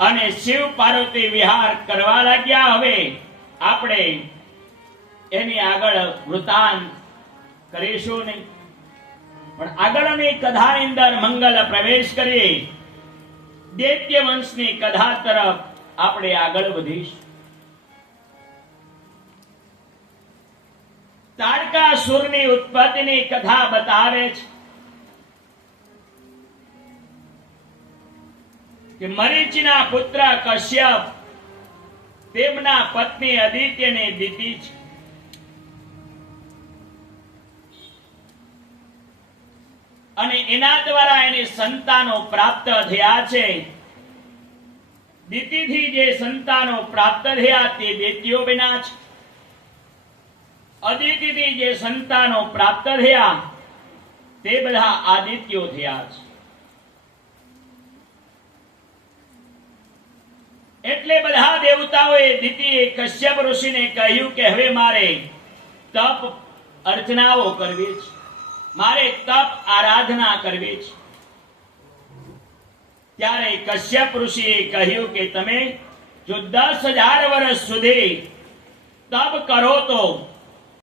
અને શિવ પાર્વતી વિહાર કરવા લાગ્યા. હવે આપણે એની આગળ વૃતાંત કરીશું નહીં, પણ આગળની કથાની અંદર મંગલ પ્રવેશ કરી દૈત્ય વંશની કથા તરફ આપણે આગળ વધીશું. તારકાસુરની ઉત્પત્તિની કથા બતાવે છે કે મરીચીના પુત્ર કશ્યપ તેમના પત્ની અદિત્યની દીદી છે. અને એના દ્વારા એની સંતાનો પ્રાપ્ત થયા છે. દીતીથી જે સંતાનો પ્રાપ્ત થયા તે દૈત્યો બન્યા છે. અદિતિથી જે સંતાનો પ્રાપ્ત થયા તે બધા આદિત્યો થયા છે. એટલે બધા દેવતાઓએ દીતીએ કશ્યપ ઋષિને કહ્યું કે હવે મારે તપ અર્ચનાઓ કરવી છે, મારે તપ આરાધના કરવી છે. ત્યારે કશ્યપ ઋષિએ કહ્યું કે તમે જો 10,000 વર્ષ સુધી તપ કરો તો